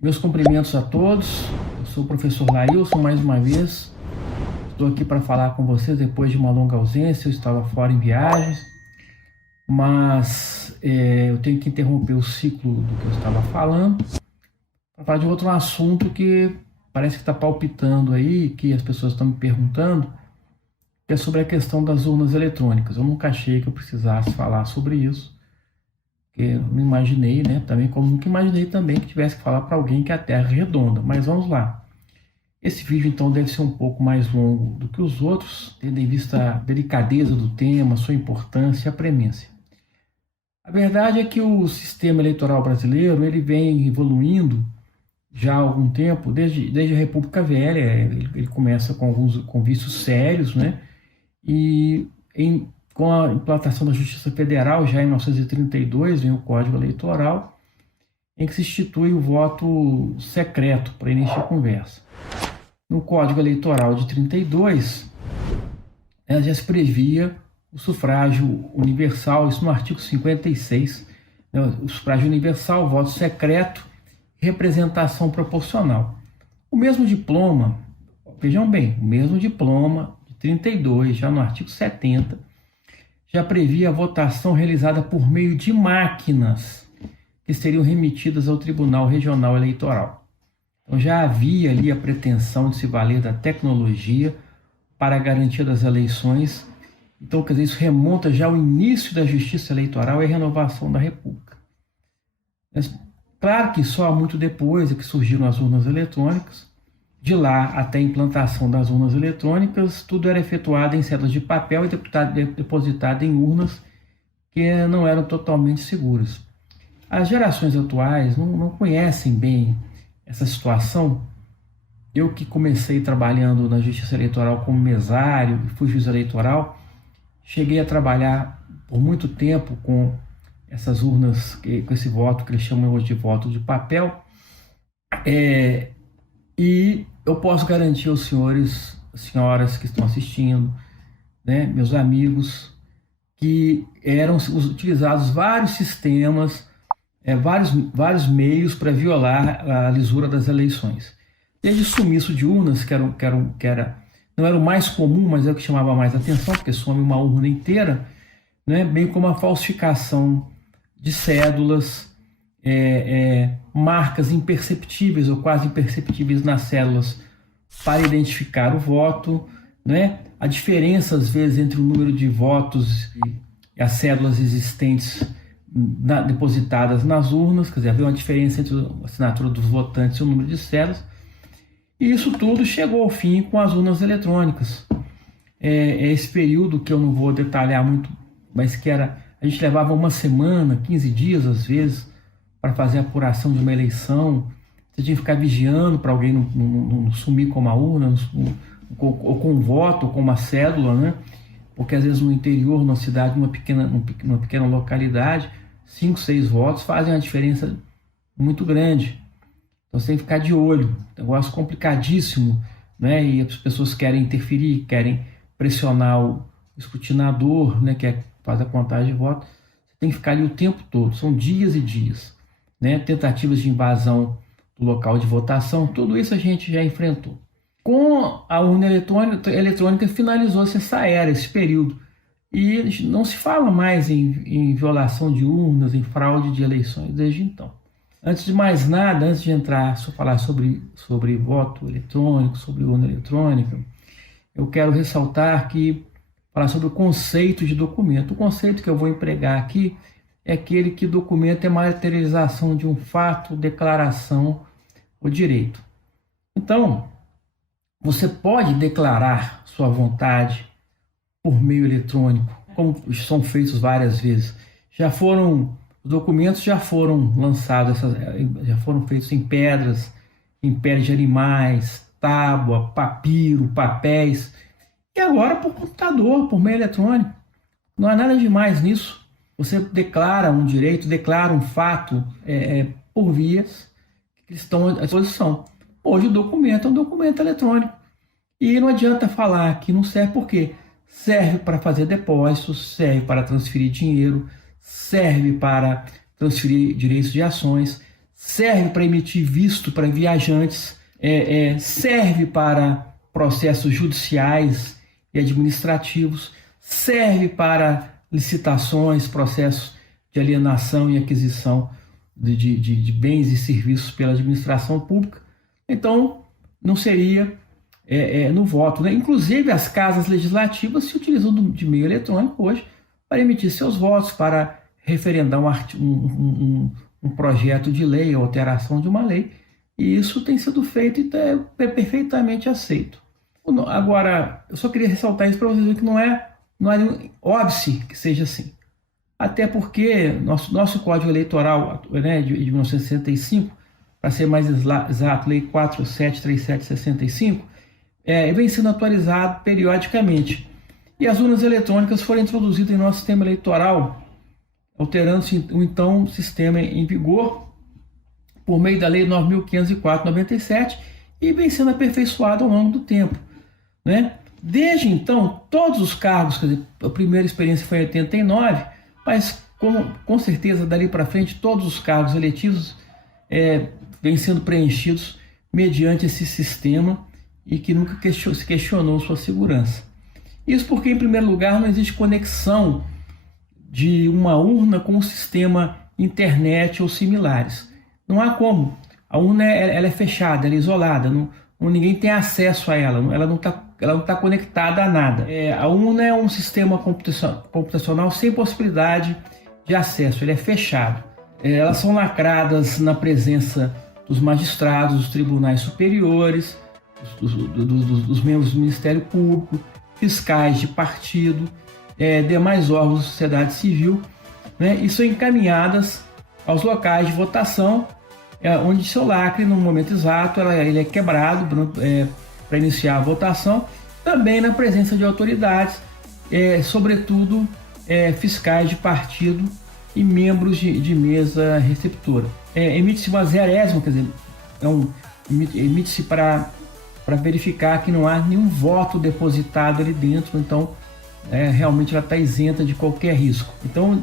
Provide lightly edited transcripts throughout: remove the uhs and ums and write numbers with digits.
Meus cumprimentos a todos. Eu sou o professor Lailson, mais uma vez. Estou aqui para falar com vocês depois de uma longa ausência. Eu estava fora em viagens, mas eu tenho que interromper o ciclo do que eu estava falando para falar de outro assunto que parece que está palpitando aí, que as pessoas estão me perguntando, que é sobre a questão das urnas eletrônicas. Eu nunca achei que eu precisasse falar sobre isso, porque eu não imaginei, né? Também como nunca imaginei também que tivesse que falar para alguém que a Terra é redonda. Mas vamos lá. Esse vídeo então deve ser um pouco mais longo do que os outros, tendo em vista a delicadeza do tema, sua importância e a premência. A verdade é que o sistema eleitoral brasileiro ele vem evoluindo já há algum tempo, desde a República Velha. Ele começa com vícios sérios, né? E com a implantação da Justiça Federal, já em 1932, vem o Código Eleitoral, em que se institui o voto secreto para início de conversa. No Código Eleitoral de 32, já se previa o sufrágio universal, isso no artigo 56, né, o sufrágio universal, voto secreto, representação proporcional. O mesmo diploma, vejam bem, o mesmo diploma de 32, já no artigo 70, já previa a votação realizada por meio de máquinas que seriam remetidas ao Tribunal Regional Eleitoral. Então já havia ali a pretensão de se valer da tecnologia para a garantia das eleições. Então, quer dizer, isso remonta já ao início da Justiça Eleitoral e a renovação da República. Mas, claro que só muito depois é que surgiram as urnas eletrônicas. De lá até a implantação das urnas eletrônicas, tudo era efetuado em cédulas de papel e depositado em urnas que não eram totalmente seguras. As gerações atuais não conhecem bem essa situação. Eu que comecei trabalhando na Justiça Eleitoral como mesário, fui juiz eleitoral, cheguei a trabalhar por muito tempo com essas urnas, com esse voto que eles chamam hoje de voto de papel, e eu posso garantir aos senhores, senhoras que estão assistindo, né, meus amigos, que eram utilizados vários sistemas, vários meios para violar a lisura das eleições. Desde o sumiço de urnas, não era o mais comum, mas é o que chamava mais atenção, porque some uma urna inteira, né? Bem como a falsificação de cédulas, marcas imperceptíveis ou quase imperceptíveis nas células para identificar o voto, né? A diferença, às vezes, entre o número de votos e as cédulas existentes depositadas nas urnas, quer dizer, havia uma diferença entre a assinatura dos votantes e o número de cédulas. E isso tudo chegou ao fim com as urnas eletrônicas. Esse período que eu não vou detalhar muito, mas que a gente levava uma semana, 15 dias às vezes, para fazer a apuração de uma eleição. Você tinha que ficar vigiando para alguém não sumir com uma urna, ou com um voto, ou com uma cédula, né? Porque às vezes no interior, numa cidade, numa pequena localidade, 5, 6 votos fazem uma diferença muito grande. Então você tem que ficar de olho. Negócio complicadíssimo, né? E as pessoas querem interferir, querem pressionar o escrutinador, né? Que faz a contagem de votos. Você tem que ficar ali o tempo todo. São dias e dias, né? Tentativas de invasão do local de votação, tudo isso a gente já enfrentou. Com a urna eletrônica finalizou-se essa era, esse período. E não se fala mais em violação de urnas, em fraude de eleições desde então. Antes de mais nada, antes de falar sobre voto eletrônico, sobre urna eletrônica, eu quero ressaltar falar sobre o conceito de documento. O conceito que eu vou empregar aqui é aquele que documento é materialização de um fato, declaração ou direito. Então, você pode declarar sua vontade por meio eletrônico, como são feitos várias vezes. Os documentos já foram lançados, já foram feitos em pedras, em pele de animais, tábua, papiro, papéis, e agora por computador, por meio eletrônico. Não há nada demais nisso. Você declara um direito, declara um fato por vias que estão à disposição. Hoje o documento é um documento eletrônico. E não adianta falar que não serve, porque serve para fazer depósitos, serve para transferir dinheiro, serve para transferir direitos de ações, serve para emitir visto para viajantes, serve para processos judiciais e administrativos, serve para licitações, processos de alienação e aquisição de bens e serviços pela administração pública. Então, não seria no voto, né? Inclusive, as casas legislativas se utilizam de meio eletrônico hoje para emitir seus votos, para referendar um projeto de lei, a alteração de uma lei, e isso tem sido feito e é perfeitamente aceito. Agora, eu só queria ressaltar isso para vocês verem que não é óbice que seja assim. Até porque nosso Código Eleitoral, né, de 1965, para ser mais exato, Lei 4.737/65, vem sendo atualizado periodicamente. E as urnas eletrônicas foram introduzidas em nosso sistema eleitoral, alterando-se o então sistema em vigor por meio da Lei 9.504/97 e vem sendo aperfeiçoado ao longo do tempo, né? Desde então, todos os cargos, quer dizer, a primeira experiência foi em 89, mas com certeza dali para frente todos os cargos eletivos vêm sendo preenchidos mediante esse sistema e que nunca se questionou sua segurança. Isso porque, em primeiro lugar, não existe conexão de uma urna com o sistema internet ou similares. Não há como. A urna ela é fechada, ela é isolada, ninguém tem acesso a ela, ela não está conectada a nada. A urna é um sistema computacional sem possibilidade de acesso, ele é fechado. Elas são lacradas na presença dos magistrados, dos tribunais superiores, dos membros do Ministério Público, fiscais de partido, demais órgãos da sociedade civil, né, e são encaminhadas aos locais de votação, onde seu lacre, no momento exato, ele é quebrado para iniciar a votação, também na presença de autoridades, sobretudo fiscais de partido e membros de mesa receptora. Emite-se uma zerésima, quer dizer, emite-se para verificar que não há nenhum voto depositado ali dentro, então realmente ela está isenta de qualquer risco. Então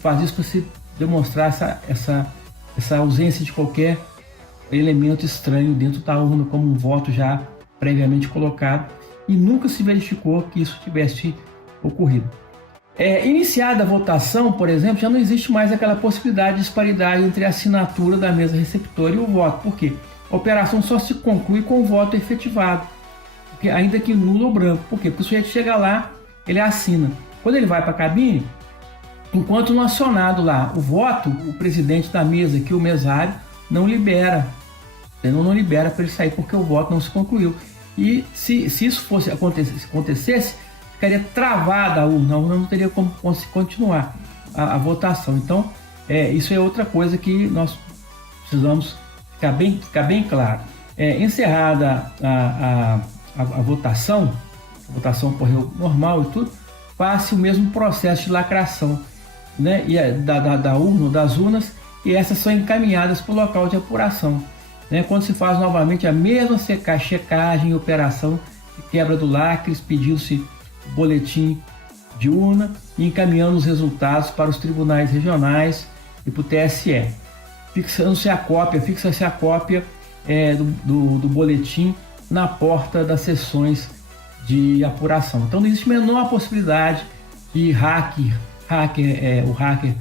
faz isso para se demonstrar essa ausência de qualquer elemento estranho dentro da urna, como um voto já previamente colocado, e nunca se verificou que isso tivesse ocorrido. Iniciada a votação, por exemplo, já não existe mais aquela possibilidade de disparidade entre a assinatura da mesa receptora e o voto. Por quê? A operação só se conclui com o voto efetivado, ainda que nulo ou branco. Por quê? Porque o sujeito chega lá, ele assina. Quando ele vai para a cabine, enquanto não acionado lá o voto, o presidente da mesa, que o mesário, não libera. Ele não libera para ele sair porque o voto não se concluiu. E se isso acontecesse, ficaria travada a urna não teria como continuar a votação. Então, isso é outra coisa que nós precisamos ficar bem claro. Encerrada a votação ocorreu normal e tudo, faz-se o mesmo processo de lacração, né, da urna, das urnas, e essas são encaminhadas para o local de apuração, né, quando se faz novamente a mesma checagem e operação de quebra do lacre, pedindo-se boletim de urna e encaminhando os resultados para os tribunais regionais e para o TSE. Fixa-se a cópia do boletim na porta das sessões de apuração. Então não existe a menor possibilidade de o hacker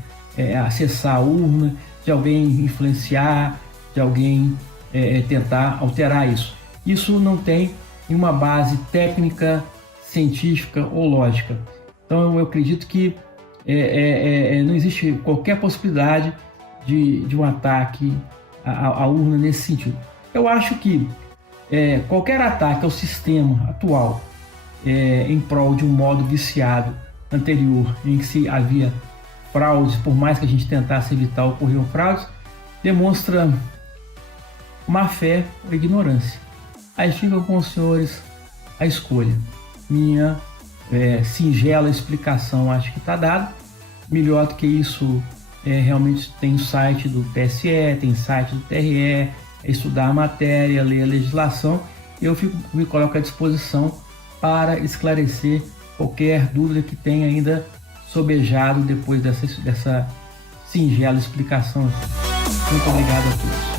acessar a urna, de alguém influenciar, de alguém tentar alterar isso. Isso não tem nenhuma base técnica, científica ou lógica. Então eu acredito que não existe qualquer possibilidade de um ataque à urna nesse sentido. Eu acho que qualquer ataque ao sistema atual em prol de um modo viciado anterior, em que se havia fraudes, por mais que a gente tentasse evitar, ocorriam fraudes, demonstra má fé ou ignorância. Aí fica com os senhores a escolha. Minha singela explicação acho que está dada. Melhor do que isso, realmente tem o site do TSE, tem site do TRE, estudar a matéria, ler a legislação. Eu me coloco à disposição para esclarecer qualquer dúvida que tenha ainda sobejado depois dessa singela explicação. Muito obrigado a todos.